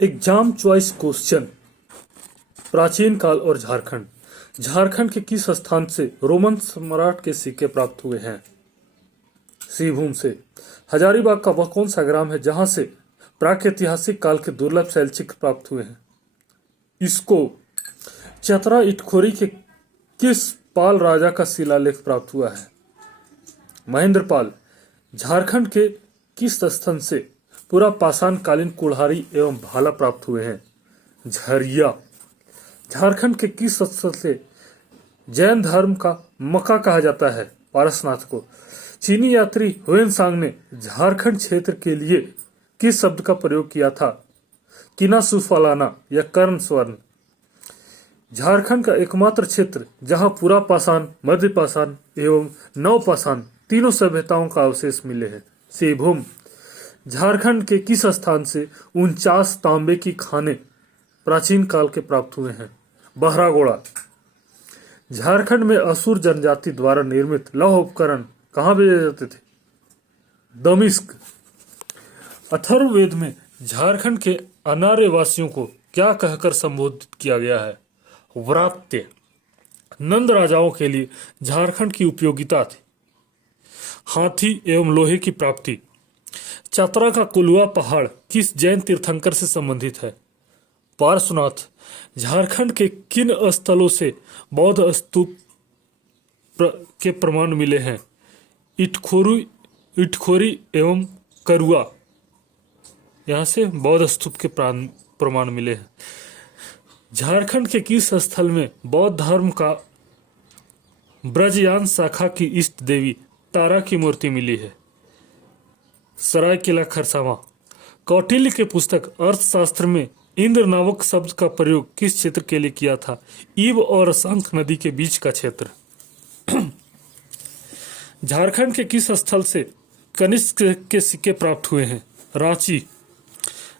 Exam choice question. प्राचीन काल और झारखंड। झारखंड के किस स्थान से रोमन सम्राट के सिक्के प्राप्त हुए हैं? श्रीभूम से। हजारीबाग का वह कौन सा ग्राम है जहां से प्रागैतिहासिक काल के दुर्लभ शैलचित्र प्राप्त हुए हैं? इसको। चतरा इटखोरी के किस पाल राजा का शिलालेख प्राप्त हुआ है? महेंद्रपाल। झारखंड के किस स्थल से पूरा पाषाण कालीन कुल्हाड़ी एवं भाला प्राप्त हुए हैं? झरिया। झारखंड के किस स्थल से जैन धर्म का मक्का कहा जाता है? पारसनाथ को। चीनी यात्री हुएनसांग ने झारखंड क्षेत्र के लिए किस शब्द का प्रयोग किया था? किना सुफलाना या कर्ण स्वर्ण। झारखंड का एकमात्र क्षेत्र जहां पूरा पाषाण, मध्य पाषाण एवं नव पाषाण तीनों सभ्यताओं का अवशेष मिले हैं। श्रीभूम। झारखंड के किस स्थान से 49 तांबे की खाने प्राचीन काल के प्राप्त हुए हैं? बहरागोड़ा। झारखंड में असुर जनजाति द्वारा निर्मित लौह उपकरण कहाँ भेजे जाते थे? दमिश्क। अथर्ववेद में झारखंड के अनार्य वासियों को क्या कहकर संबोधित किया गया है? व्रात्य। नंद राजाओं के लिए झारखंड की उपयोगिता थी हाथी एवं लोहे की प्राप्ति। चतरा का कुलवा पहाड़ किस जैन तीर्थंकर से संबंधित है? पार्श्वनाथ। झारखंड के किन स्थलों से बौद्ध स्तूप के प्रमाण मिले हैं? इटखोरी एवं करुआ। यहाँ से बौद्ध स्तूप के प्रमाण मिले हैं। झारखंड के किस स्थल में बौद्ध धर्म का ब्रजयान शाखा की इष्ट देवी तारा की मूर्ति मिली है? सरायकेला खरसावां। कौटिल्य के पुस्तक अर्थशास्त्र में इंद्र नामक शब्द का प्रयोग किस क्षेत्र के लिए किया था? ईब और शंख नदी के बीच का क्षेत्र। झारखंड के किस स्थल से कनिष्क के सिक्के प्राप्त हुए हैं? रांची।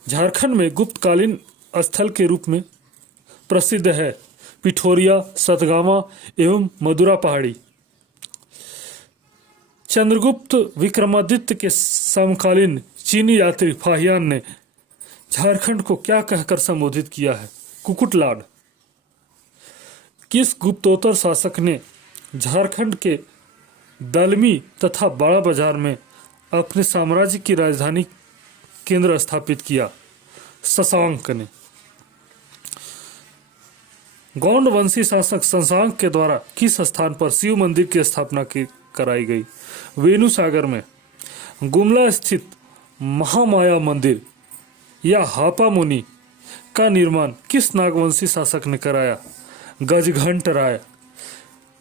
झारखंड में गुप्तकालीन स्थल के रूप में प्रसिद्ध है पिठोरिया, सतगावा एवं मदुरा पहाड़ी। चंद्रगुप्त विक्रमादित्य के समकालीन चीनी यात्री फाहियान ने झारखंड को क्या कहकर संबोधित किया है? कुकुटलाड। किस गुप्तोत्तर शासक ने झारखंड के दलमी तथा बड़ा बाजार में अपने साम्राज्य की राजधानी केंद्र स्थापित किया? शशांक ने। गौंड वंशी शासक शशांक के द्वारा किस स्थान पर शिव मंदिर की स्थापना कराई गई? वेणुसागर में। गुमला स्थित महामाया मंदिर या हापा मुनि का निर्माण किस नागवंशी शासक ने कराया? गजघंट राय।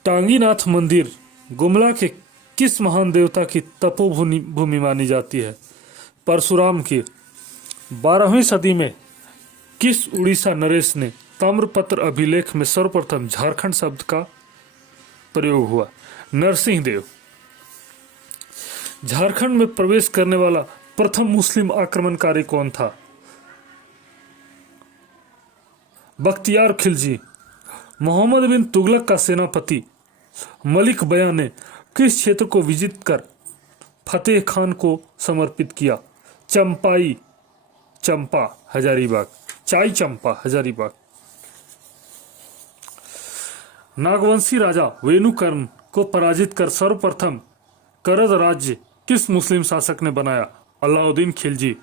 टांगीनाथ मंदिर गुमला के किस महान देवता की तपोभूमि मानी जाती है? परशुराम की। 12वीं सदी में किस उड़ीसा नरेश ने ताम्रपत्र अभिलेख में सर्वप्रथम झारखंड शब्द का प्रयोग हुआ? नरसिंह देव। झारखंड में प्रवेश करने वाला प्रथम मुस्लिम आक्रमणकारी कौन था? बख्तियार खिलजी। मोहम्मद बिन तुगलक का सेनापति मलिक बया ने किस क्षेत्र को विजित कर फतेह खान को समर्पित किया? चंपाई चंपा हजारीबाग। चाई चंपा हजारीबाग। नागवंशी राजा वेणुकर्ण को पराजित कर सर्वप्रथम करद राज्य किस मुस्लिम शासक ने बनाया? अलाउद्दीन खिलजी।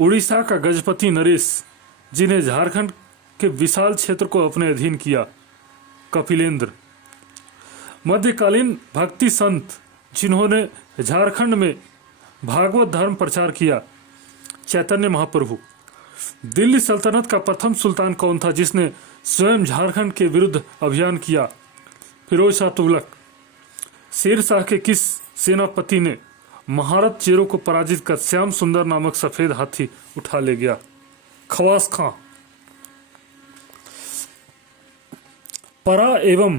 उड़ीसा का गजपति नरेश जिन्हें झारखंड के विशाल क्षेत्र को अपने अधीन किया? कपिलेंद्र। मध्यकालीन भक्ति संत जिन्होंने झारखंड में भागवत धर्म प्रचार किया? चैतन्य महाप्रभु। दिल्ली सल्तनत का प्रथम सुल्तान कौन था जिसने स्वयं झारखंड के विरुद्ध अभियान किया? फिरोज शाह तुगलक। शेर शाह के किस सेनापति ने महारत चेरों को पराजित कर श्याम सुंदर नामक सफेद हाथी उठा ले गया? खवास खां। परा एवं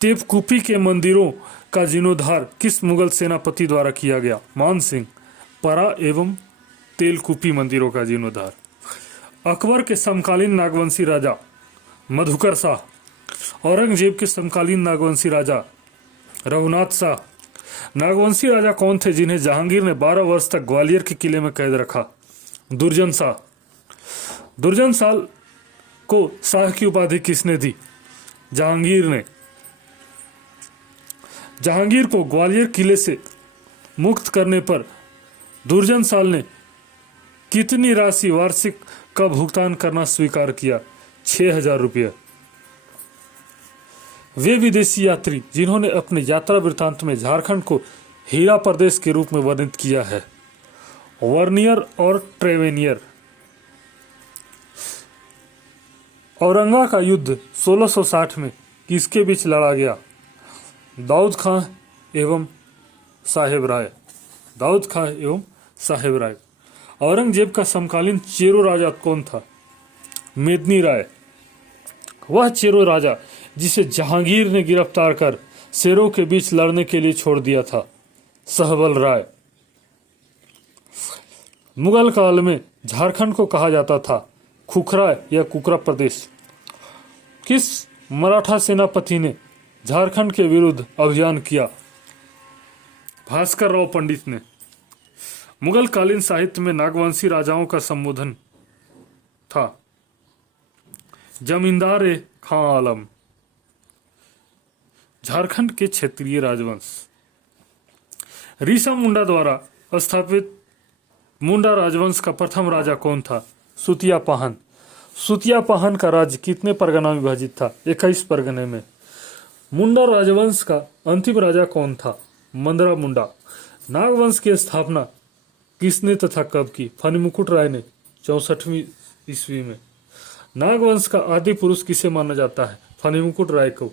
तेवकुपी के मंदिरों का जीर्णोद्धार किस मुगल सेनापति द्वारा किया गया? मान सिंह। परा एवं तेलकुपी मंदिरों का जीर्णोद्धार। अकबर के समकालीन नागवंशी राजा मधुकर शाह। औरंगजेब के समकालीन नागवंशी राजा रघुनाथ शाह। नागवंशी राजा कौन थे जिन्हें जहांगीर ने 12 वर्ष तक ग्वालियर के किले में कैद रखा? दुर्जन शाह। दुर्जन साल को शाह की उपाधि किसने दी? जहांगीर ने। जहांगीर को ग्वालियर किले से मुक्त करने पर दुर्जन साल ने कितनी राशि वार्षिक का भुगतान करना स्वीकार किया? 6,000 रुपये। वे विदेशी यात्री जिन्होंने अपने यात्रा वृत्तांत में झारखंड को हीरा प्रदेश के रूप में वर्णित किया है? वर्नियर और ट्रेवेनियर। औरंगा का युद्ध 1660 में किसके बीच लड़ा गया? दाऊद खां एवं साहेब राय। दाऊद खां एवं साहेब राय। औरंगजेब का समकालीन चेरो राजा कौन था? मेदिनी राय। वह चेरो राजा जिसे जहांगीर ने गिरफ्तार कर शेरों के बीच लड़ने के लिए छोड़ दिया था? सहबल राय। मुगल काल में झारखंड को कहा जाता था खुखरा या कुकरा प्रदेश। किस मराठा सेनापति ने झारखंड के विरुद्ध अभियान किया? भास्कर राव पंडित ने। मुगल कालीन साहित्य में नागवंशी राजाओं का संबोधन था? जमींदार ए खां आलम। झारखंड के क्षेत्रीय राजवंश। रीसा मुंडा द्वारा स्थापित मुंडा राजवंश का प्रथम राजा कौन था? सुतिया पाहन। सुतिया पाहन का राज्य कितने परगना में विभाजित था? 21 परगने में। मुंडा राजवंश का अंतिम राजा कौन था? मंदरा मुंडा। नागवंश की स्थापना किसने तथा कब की? फणिमुकुट राय ने 64वीं ईस्वी में। नागवंश का आदि पुरुष किसे माना जाता है? फणिमुकुट राय को।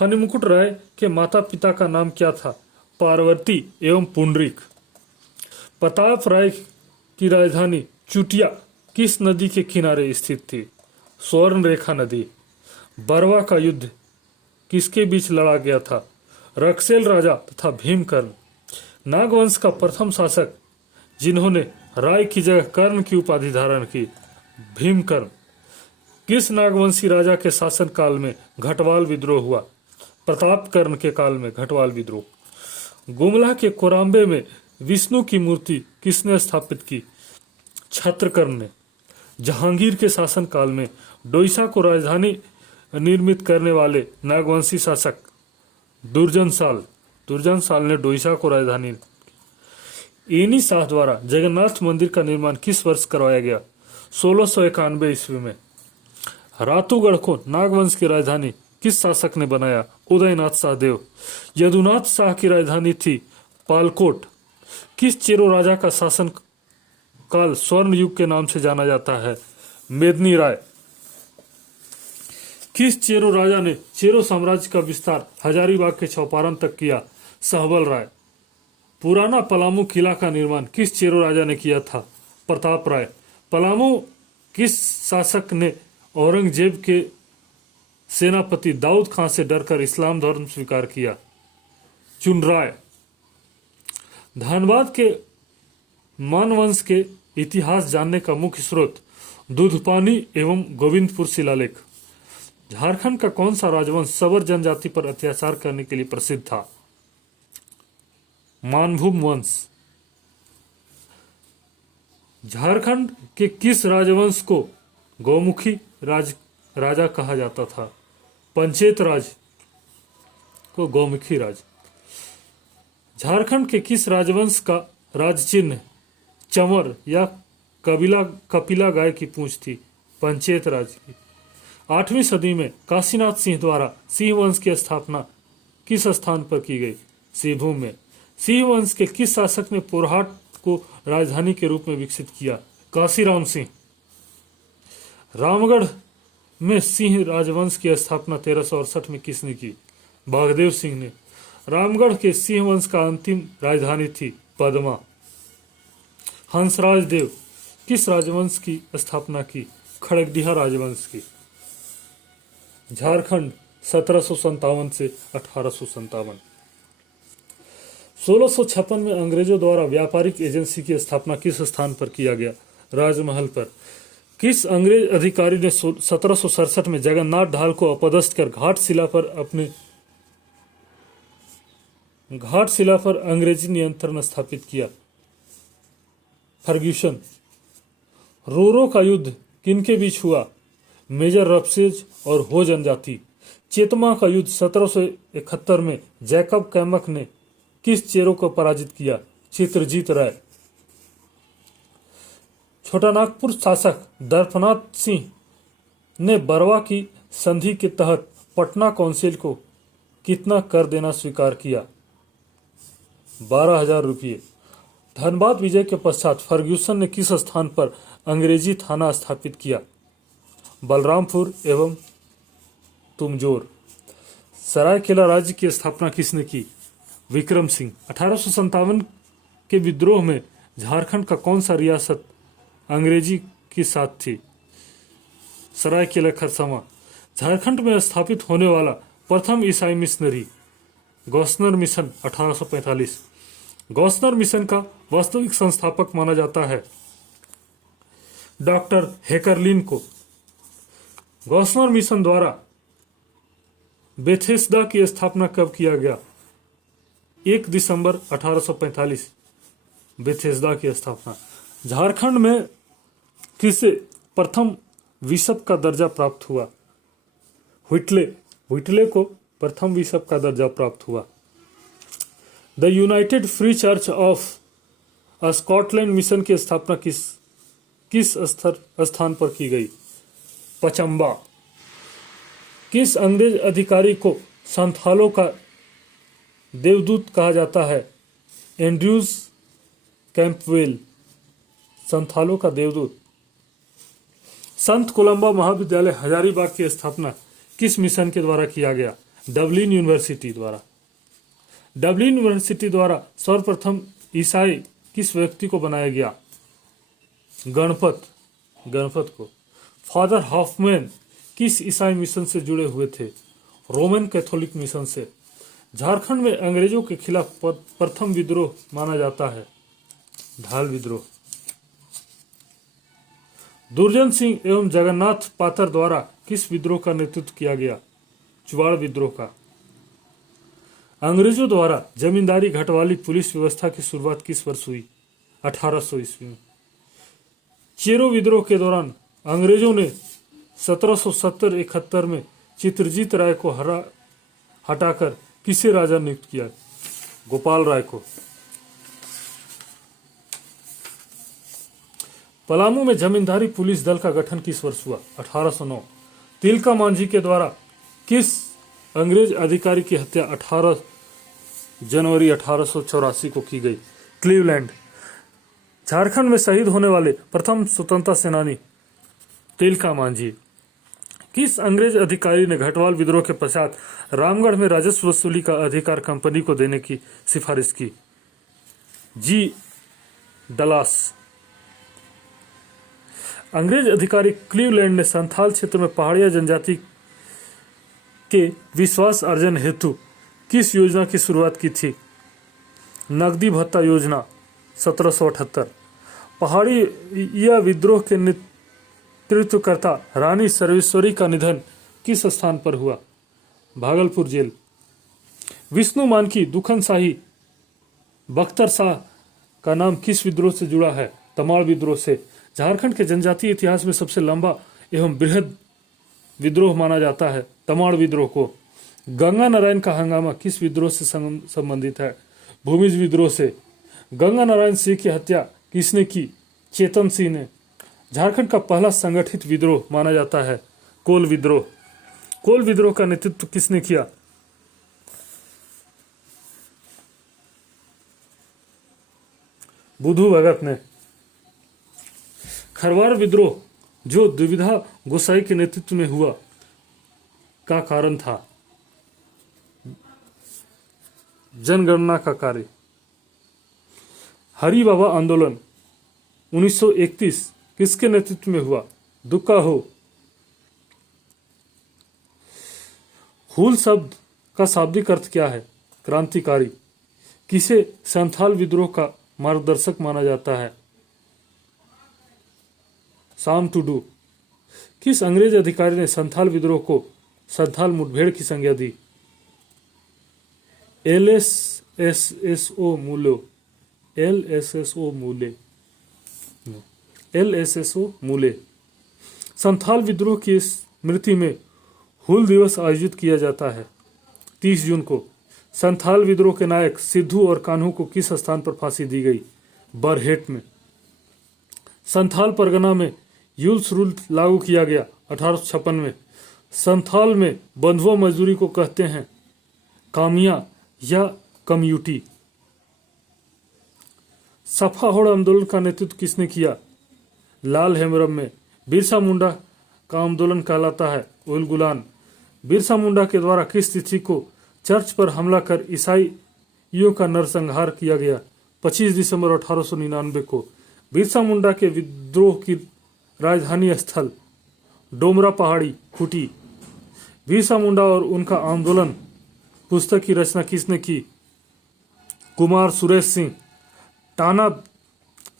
फणिमुकुट राय के माता पिता का नाम क्या था? पार्वती एवं पुंडरीक। प्रताप राय की राजधानी चुटिया किस नदी के किनारे स्थित थी? स्वर्ण रेखा नदी। बरवा का युद्ध किसके बीच लड़ा गया था? रक्सेल राजा तथा भीमकर्ण। नागवंश का प्रथम शासक जिन्होंने राय की जगह कर्ण की उपाधि धारण की? भीमकर्ण। किस नागवंशी राजा के शासन काल में घटवाल विद्रोह हुआ? प्रताप कर्ण के काल में घटवाल विद्रोह। गुमला के कोराम्बे में विष्णु की मूर्ति किसने स्थापित की? छत्रकर्ण ने। जहांगीर के शासन काल में डोईसा को राजधानी निर्मित करने वाले नागवंशी शासक? दुर्जन साल। दुर्जन साल ने डोईसा को राजधानी। एनी शाह द्वारा जगन्नाथ मंदिर का निर्माण किस वर्ष करवाया गया? 1691 ईस्वी में। रातूगढ़ को नागवंश की राजधानी किस शासक ने बनाया? उदयनाथ शाहदेव। यदुनाथ शाह की राजधानी थी पालकोट। किस चेरो राजा का शासन काल स्वर्ण युग के नाम से जाना जाता है? मेदिनी राय। किस चेरो राजा ने चेरो साम्राज्य का विस्तार हजारीबाग के चौपारण तक किया? सहबल राय। पुराना पलामू किला का निर्माण किस चेरो राजा ने किया था? प्रताप राय। पलामू किस शासक ने औरंगजेब के सेनापति दाऊद खां से डरकर इस्लाम धर्म स्वीकार किया? चुनराय। धनबाद के मानवंश के इतिहास जानने का मुख्य स्रोत दूधपानी एवं गोविंदपुर शिलालेख। झारखंड का कौन सा राजवंश सबर जनजाति पर अत्याचार करने के लिए प्रसिद्ध था? मानभूम वंश। झारखंड के किस राजवंश को गौमुखी राजा कहा जाता था? पंचेत राज को गौमुखी राज। झारखंड के किस राजवंश का राज चिन्ह चमर या कपिला गाय की पूंछ थी? पंचेत राज की। 8वीं सदी में काशीनाथ सिंह द्वारा सिंह वंश की स्थापना किस स्थान पर की गई? सिंहभूम में। सिंह वंश के किस शासक ने पोरहाट को राजधानी के रूप में विकसित किया? काशीराम सिंह। रामगढ़ में सिंह राजवंश की स्थापना 1368 में किसने की? बागदेव सिंह ने। रामगढ़ के सिंह वंश का अंतिम राजधानी थी पदमा। हंसराज देव किस राजवंश की स्थापना की? खड़गडिहा राजवंश की। झारखंड 1757 से 1857। 1656 में अंग्रेजों द्वारा व्यापारिक एजेंसी की स्थापना किस स्थान पर किया गया? राजमहल पर। किस अंग्रेज अधिकारी ने 1767 में जगन्नाथ ढाल को अपदस्थ कर घाट शिला पर अंग्रेजी नियंत्रण स्थापित किया? फर्ग्यूसन। रोरो का युद्ध किनके बीच हुआ? मेजर रफसेज और हो जनजाति। चेतमा का युद्ध 1771 में जैकब कैमक ने किस चेरो को पराजित किया? चित्रजीत राय। छोटानागपुर शासक दर्पनाथ सिंह ने बरवा की संधि के तहत पटना काउंसिल को कितना कर देना स्वीकार किया? 12,000 रुपये। धनबाद विजय के पश्चात फर्ग्यूसन ने किस स्थान पर अंग्रेजी थाना स्थापित किया? बलरामपुर एवं तुमजोर। सरायकेला राज्य की स्थापना किसने की? विक्रम सिंह। 1857 के विद्रोह में झारखंड का कौन सा रियासत अंग्रेजी के साथ थी? सरायकेला खरसावां। झारखंड में स्थापित होने वाला प्रथम ईसाई मिशनरी गौसनर मिशन 1845। गौसनर मिशन का वास्तविक संस्थापक माना जाता है डॉक्टर हेकरलिन को। गौसनर मिशन द्वारा बेथेस्दा की स्थापना कब किया गया? 1 दिसंबर 1845 बेथेस्दा की स्थापना। झारखंड में किसे प्रथम बिशप का दर्जा प्राप्त हुआ? व्हिटले को प्रथम बिशप का दर्जा प्राप्त हुआ। The United free church of Scotland mission की स्थापना किस स्थान पर की गई? पचम्बा। किस अंग्रेज अधिकारी को संथालों का देवदूत कहा जाता है? Andrews Campbell. संथालों का देवदूत। संत कोलंबा महाविद्यालय हजारीबाग की स्थापना किस मिशन के द्वारा किया गया? डबलिन यूनिवर्सिटी द्वारा। डबलिन यूनिवर्सिटी द्वारा सर्वप्रथम ईसाई किस व्यक्ति को बनाया गया? गणपत को। फादर हॉफमैन किस ईसाई मिशन से जुड़े हुए थे? रोमन कैथोलिक मिशन से। झारखंड में अंग्रेजों के खिलाफ प्रथम विद्रोह माना जाता है ढाल विद्रोह। दुर्जन सिंह एवं जगन्नाथ पातर द्वारा किस विद्रोह का नेतृत्व किया गया? चुवाड़ विद्रोह का। अंग्रेजों द्वारा जमींदारी घटवाली पुलिस व्यवस्था की शुरुआत किस वर्ष हुई? 1800 ईस्वी में। चेरो विद्रोह के दौरान अंग्रेजों ने 1770-71 में चित्रजीत राय को हटाकर किसे राजा नियुक्त किया? गोपाल राय को। पलामू में जमींदारी पुलिस दल का गठन किस वर्ष हुआ? 1809। तिलका मांझी के द्वारा किस अंग्रेज अधिकारी की हत्या 18 जनवरी 1884 को की गई? क्लीवलैंड। झारखंड में शहीद होने वाले प्रथम स्वतंत्रता सेनानी तिलका मांझी। किस अंग्रेज अधिकारी ने घटवाल विद्रोह के पश्चात रामगढ़ में राजस्व वसूली का अधिकार कंपनी को देने की सिफारिश की? जी डलास। अंग्रेज अधिकारी क्लीवलैंड ने संथाल क्षेत्र में पहाड़िया जनजाति के विश्वास अर्जन हेतु किस योजना की शुरुआत की थी? नकदी भत्ता योजना 1778। पहाड़िया विद्रोह के नेतृत्वकर्ता रानी सर्वेश्वरी का निधन किस स्थान पर हुआ? भागलपुर जेल। विष्णु मानकी दुखन शाही बख्तर शाह का नाम किस विद्रोह से जुड़ा है? तमाड़ विद्रोह से। झारखंड के जनजातीय इतिहास में सबसे लंबा एवं बृहद विद्रोह माना जाता है तमाड़ विद्रोह को। गंगा नारायण का हंगामा किस विद्रोह से संबंधित है? भूमिज विद्रोह से। गंगा नारायण सिंह की हत्या किसने की? चेतन सिंह ने। झारखंड का पहला संगठित विद्रोह माना जाता है कोल विद्रोह। कोल विद्रोह का नेतृत्व किसने किया? बुधू भगत ने। खरवार विद्रोह जो द्विविधा गोसाई के नेतृत्व में हुआ का कारण था? जनगणना का कार्य। हरि बाबा आंदोलन 1931 किसके नेतृत्व में हुआ? दुक्का हो। हूल शब्द का शाब्दिक अर्थ क्या है? क्रांतिकारी। किसे संथाल विद्रोह का मार्गदर्शक माना जाता है? शाम टुडू। किस अंग्रेज अधिकारी ने संथाल विद्रोह को संथाल मुठभेड़ की संज्ञा दी? एलएसएसओ मूले। संथाल विद्रोह की स्मृति में हूल दिवस आयोजित किया जाता है। 30 जून को संथाल विद्रोह के नायक सिद्धू और कान्हू को किस स्थान पर फांसी दी गई? बरहेट में। संथाल परगना में यूल्स रूल लागू किया गया 1856 में। संथाल में बंधुआ मजदूरी को कहते हैं कामिया या कम्यूटी। सफा होड़ आंदोलन का नेतृत्व किसने किया? लाल हेमरम में। बिरसा मुंडा का आंदोलन कहलाता है उल गुलान। बिरसा मुंडा के द्वारा किस तिथि को चर्च पर हमला कर ईसाइयों का नरसंहार किया गया? 25 दिसंबर 1899 को। बिरसा मुंडा के विद्रोह की राजधानी स्थल डोमरा पहाड़ी खूटी। बिरसा मुंडा और उनका आंदोलन पुस्तक की रचना किसने की? कुमार सुरेश सिंह। टाना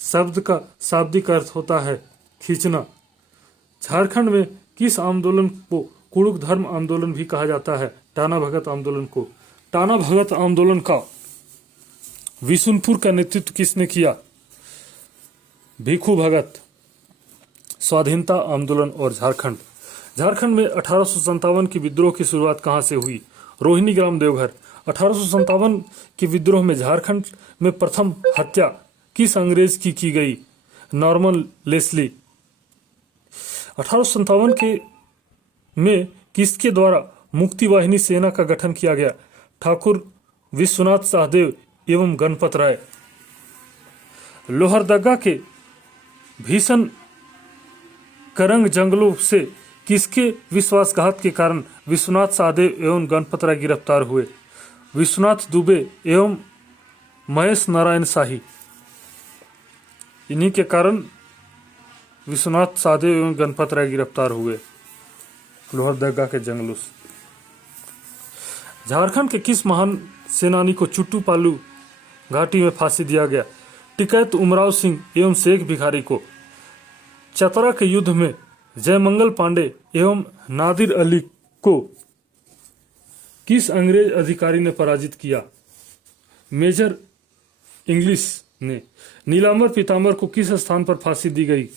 शब्द का शाब्दिक अर्थ होता है खींचना। झारखंड में किस आंदोलन को कुड़ुक धर्म आंदोलन भी कहा जाता है? टाना भगत आंदोलन को। टाना भगत आंदोलन का विशुनपुर का नेतृत्व किसने किया? भिखू भगत। स्वाधीनता आंदोलन और झारखंड। झारखंड में 1857 की विद्रोह की शुरुआत कहां से हुई? रोहिणी ग्राम देवघर। 1857 के विद्रोह में झारखंड में प्रथम हत्या किस अंग्रेज की गई? Norman Leslie. 1857 के में किसके द्वारा मुक्ति वाहिनी सेना का गठन किया गया? ठाकुर विश्वनाथ सहदेव एवं गणपत राय। लोहरदगा के भीषण करंग जंगलों से किसके विश्वासघात के कारण विश्वनाथ सहदेव एवं गणपत राय गिरफ्तार हुए? विश्वनाथ दुबे एवं महेश नारायण शाही। इन्हीं के कारण विश्वनाथ सहदेव एवं गणपत राय गिरफ्तार हुए लोहरदगा के जंगलों से। झारखंड के किस महान सेनानी को चुट्टू पालू घाटी में फांसी दिया गया? टिकैत उमराव सिंह एवं शेख भिखारी को। चतरा के युद्ध में जयमंगल पांडे एवं नादिर अली को किस अंग्रेज अधिकारी ने पराजित किया? मेजर इंग्लिश ने। नीलांबर पीताम्बर को किस स्थान पर फांसी दी गई?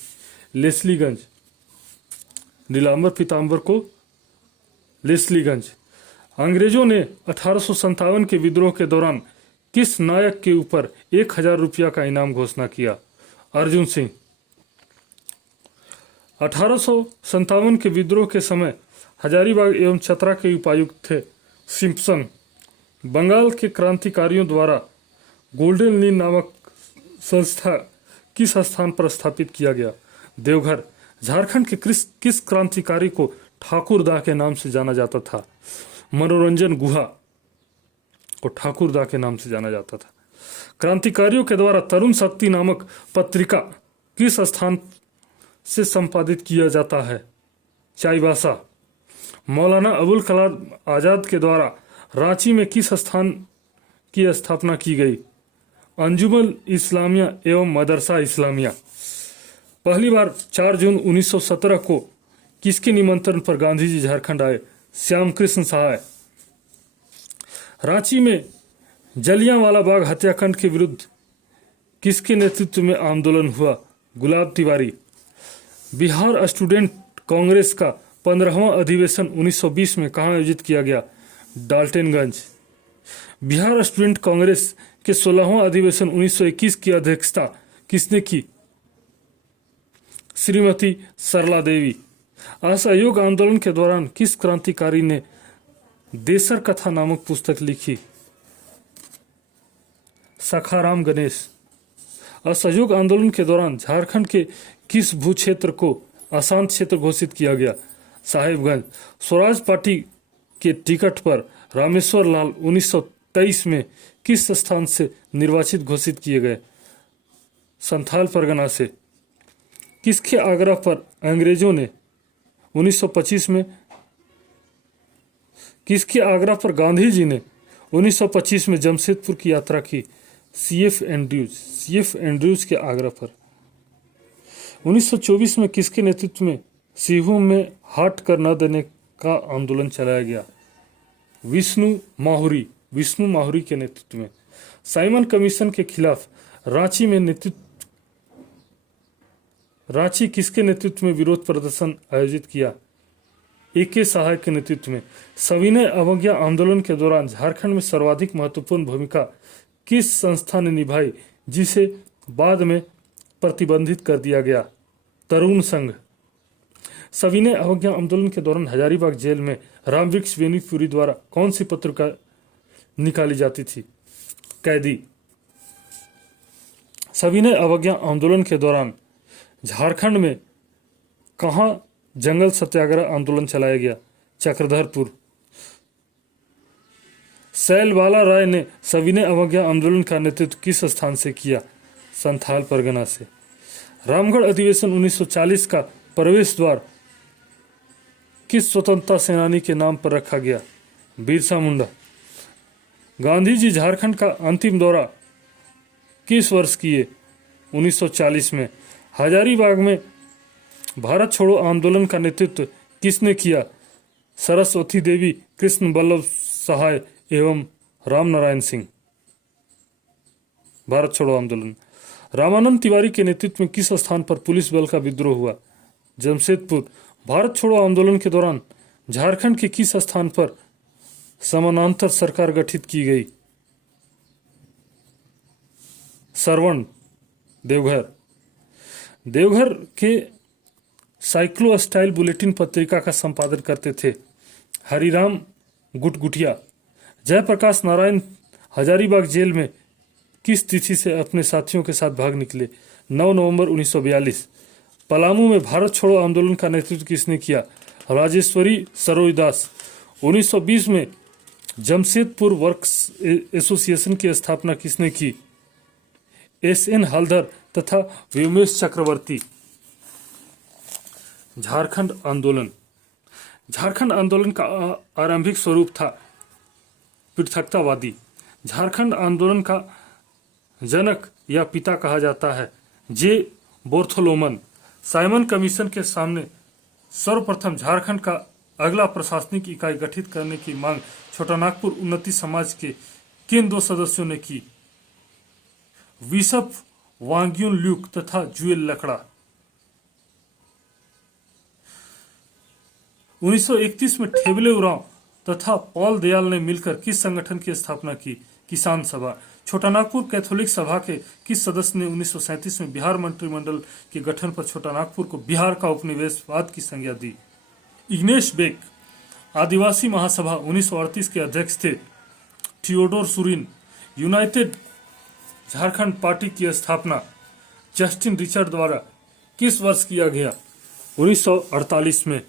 लेस्लीगंज। नीलांबर पीताम्बर को लेस्लीगंज। अंग्रेजों ने 1857 के विद्रोह के दौरान किस नायक के ऊपर 1000 रुपया का इनाम घोषणा किया? अर्जुन सिंह। 1857 के विद्रोह के समय हजारीबाग एवं चतरा के उपायुक्त थे सिम्पसन। बंगाल के क्रांतिकारियों द्वारा गोल्डन लीन नामक संस्था किस स्थान पर स्थापित किया गया? देवघर। झारखंड के किस क्रांतिकारी को ठाकुर दा के नाम से जाना जाता था? मनोरंजन गुहा को ठाकुर दा के नाम से जाना जाता था। क्रांतिकारियों के द्वारा तरुण शक्ति नामक पत्रिका किस स्थान से संपादित किया जाता है? चाईबासा। मौलाना अबुल कलाम आजाद के द्वारा रांची में किस स्थान की स्थापना की गई? अंजुमन इस्लामिया एवं मदरसा इस्लामिया। पहली बार 4 जून 1917 को किसके निमंत्रण पर गांधी जी झारखंड आए? श्याम कृष्ण सहाय। रांची में जलियांवाला बाग हत्याकांड के विरुद्ध किसके नेतृत्व में आंदोलन हुआ? गुलाब तिवारी। बिहार स्टूडेंट कांग्रेस का 15वां अधिवेशन 1920 में कहां आयोजित किया गया? डाल्टनगंज। बिहार स्टूडेंट कांग्रेस के 16वां अधिवेशन 1921 की अध्यक्षता किसने की? श्रीमती सरला देवी। असहयोग आंदोलन के दौरान किस क्रांतिकारी ने देसर कथा नामक पुस्तक लिखी? सखाराम गणेश। असहयोग आंदोलन के दौरान झारखंड के किस भू क्षेत्र को अशांत क्षेत्र घोषित किया गया? साहेबगंज। स्वराज पार्टी के टिकट पर रामेश्वर लाल 1923 में किस स्थान से निर्वाचित घोषित किए गए? संथाल परगना से। किसके आग्रह पर अंग्रेजों ने 1925 में किसके आग्रह पर गांधी जी ने 1925 में जमशेदपुर की यात्रा की? सीएफ एंड्रयूज के आग्रह पर। 1924 में किसके नेतृत्व में सिंहभूम में हाट कर न देने का आंदोलन चलाया गया? विष्णु माहुरी के नेतृत्व में। साइमन कमीशन के खिलाफ रांची में रांची किसके नेतृत्व में विरोध प्रदर्शन आयोजित किया? AK सहाय के नेतृत्व में। सविनय अवज्ञा आंदोलन के दौरान झारखंड में सर्वाधिक महत्वपूर्ण भूमिका किस संस्था ने निभाई, जिसे बाद में प्रतिबंधित कर दिया गया? तरुण संघ। सविनय अवज्ञा आंदोलन के दौरान हजारीबाग जेल में रामवृक्ष बेनीपुरी द्वारा कौन सी पत्रिका निकाली जाती थी? कैदी। सविनय अवज्ञा आंदोलन के दौरान झारखंड में कहां जंगल सत्याग्रह आंदोलन चलाया गया? चक्रधरपुर। सैलबाला राय ने सविनय अवज्ञा आंदोलन का नेतृत्व किस स्थान से किया? संथाल परगना से। रामगढ़ अधिवेशन 1940 का प्रवेश द्वार किस स्वतंत्रता सेनानी के नाम पर रखा गया? बिरसा मुंडा। गांधी जी झारखंड का अंतिम दौरा किस वर्ष किए? 1940 में। हजारीबाग में भारत छोड़ो आंदोलन का नेतृत्व किसने किया? सरस्वती देवी, कृष्ण बल्लभ सहाय एवं राम नारायण सिंह। भारत छोड़ो आंदोलन। रामानंद तिवारी के नेतृत्व में किस स्थान पर पुलिस बल का विद्रोह हुआ? जमशेदपुर। भारत छोड़ो आंदोलन के दौरान झारखंड के किस स्थान पर समानांतर सरकार गठित की गई? सरवण। देवघर। देवघर के साइक्लो स्टाइल बुलेटिन पत्रिका का संपादन करते थे हरिराम गुटगुटिया। जयप्रकाश नारायण हजारीबाग जेल में किस तिथि से अपने साथियों के साथ भाग निकले? 9 नवंबर 1942। पलामू में भारत छोड़ो आंदोलन का नेतृत्व किसने किया? राजेश्वरी सरोज दास। 1920 में जमशेदपुर वर्क्स एसोसिएशन की स्थापना किसने की? SN हलधर तथा व्योमेश चक्रवर्ती। झारखंड आंदोलन। झारखंड आंदोलन का आरंभिक स्वरूप था पृथकतावादी। झारखंड आंदोलन का जनक या पिता कहा जाता है जे बोर्थोलोमन। साइमन कमीशन के सामने सर्वप्रथम झारखंड का अगला प्रशासनिक इकाई गठित करने की मांग छोटानागपुर उन्नति समाज के किन 2 सदस्यों ने की? विशप वांग्यून ल्यूक तथा जुएल लकड़ा। 1931 में ठेबले उरांव तथा पॉल दयाल ने मिलकर किस संगठन की स्थापना की? किसान सभा। छोटानागपुर कैथोलिक सभा के किस सदस्य ने 1937 में बिहार मंत्रिमंडल के गठन पर छोटानागपुर को बिहार का उपनिवेशवाद की संज्ञा दी? इग्नेश बेक। आदिवासी महासभा 1938 के अध्यक्ष थे Theodore Surin. United Jharkhand party की स्थापना जस्टिन रिचर्ड द्वारा किस वर्ष किया गया? 1948 में।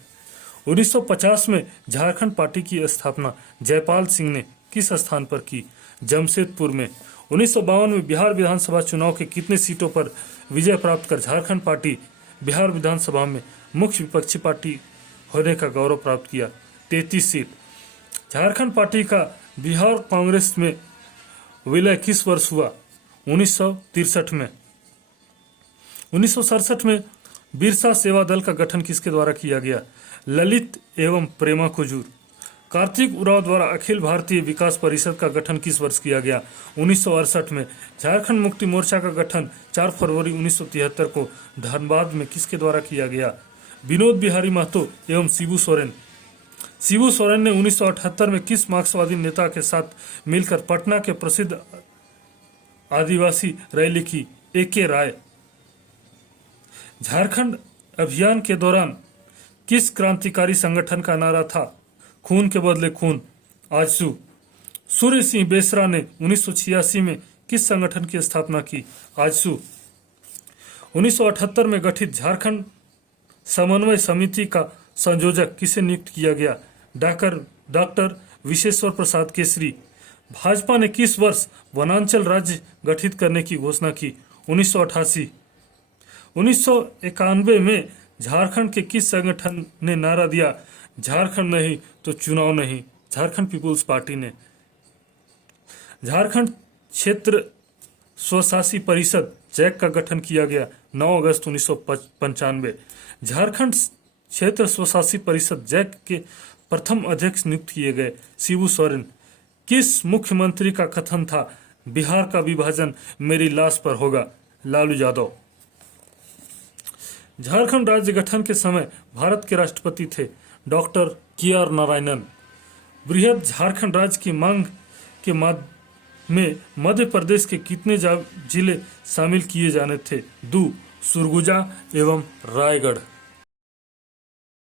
1950 में झारखंड पार्टी की स्थापना जयपाल सिंह ने किस स्थान पर की? जमशेदपुर में। 1952 में बिहार विधानसभा चुनाव के कितने सीटों पर विजय प्राप्त कर झारखंड पार्टी बिहार विधानसभा में मुख्य विपक्षी पार्टी होने का गौरव प्राप्त किया? 33 सीट। झारखंड पार्टी का बिहार कांग्रेस में विलय किस वर्ष हुआ? 1963 में। 1967 में बिरसा सेवा दल का गठन किसके द्वारा किया गया? ललित एवं प्रेमा कुजूर। कार्तिक उरांव द्वारा अखिल भारतीय विकास परिषद का गठन किस वर्ष किया गया? 1968 में। झारखंड मुक्ति मोर्चा का गठन 4 फरवरी 1973 को धनबाद में किसके द्वारा किया गया? विनोद बिहारी महतो एवं शिबू सोरेन। शिबू सोरेन ने 1978 में किस मार्क्सवादी नेता के साथ मिलकर पटना के प्रसिद्ध आदिवासी रैली की? AK राय। झारखंड अभियान के दौरान किस क्रांतिकारी संगठन का नारा था? खून के बदले खून, आजसू। सूर्य सिंह बेसरा ने 1986 में किस संगठन की स्थापना की? आजसू। 1978 में गठित झारखंड समन्वय समिति का संयोजक किसे नियुक्त किया गया? डॉक्टर विशेश्वर प्रसाद केसरी। भाजपा ने किस वर्ष वनांचल राज्य गठित करने की घोषणा की? 1988। 1991 में झारखंड के किस संगठन ने नारा दिया, झारखंड नहीं तो चुनाव नहीं? झारखंड पीपुल्स पार्टी ने। झारखंड क्षेत्र स्वशासी परिषद जैक का गठन किया गया 9 अगस्त 1995। झारखंड क्षेत्र स्वशासी परिषद जैक के प्रथम अध्यक्ष नियुक्त किए गए शिबू सोरेन। किस मुख्यमंत्री का कथन था, बिहार का विभाजन मेरी लाश पर होगा? लालू यादव। झारखंड राज्य गठन के समय भारत के राष्ट्रपति थे डॉक्टर के.आर. नारायणन। बृहद झारखंड राज्य की मांग के में मध्य प्रदेश के कितने जिले शामिल किए जाने थे? 2. सरगुजा एवं रायगढ़।